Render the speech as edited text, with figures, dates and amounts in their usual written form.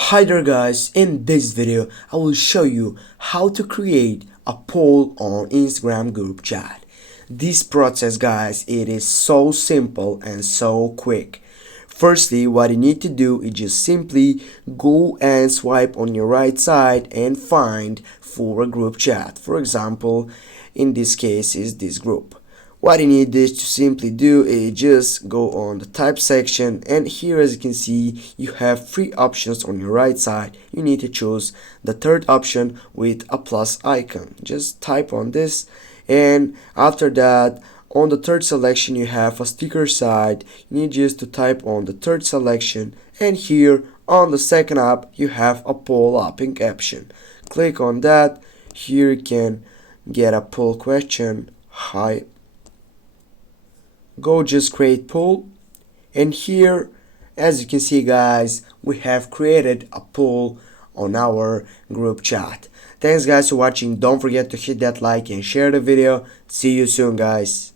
Hi there guys, in this video I will show you how to create a poll on Instagram group chat. This process guys, it is so simple and so quick. Firstly, what you need to do is just simply go and swipe on your right side and find for a group chat. For example, in this case is this group. What you need is to simply do is just go on the type section, and here as you can see you have three options on your right side. You need to choose the third option with a plus icon. Just type on this, and after that on the third selection you have a sticker side. You need just to type on the third selection, and here on the second app you have a poll upping option. Click on that. Here you can get a poll question. Hi, go just create poll, and here as you can see guys, we have created a poll on our group chat. Thanks guys for watching. Don't forget to hit that like and share the video. See you soon guys.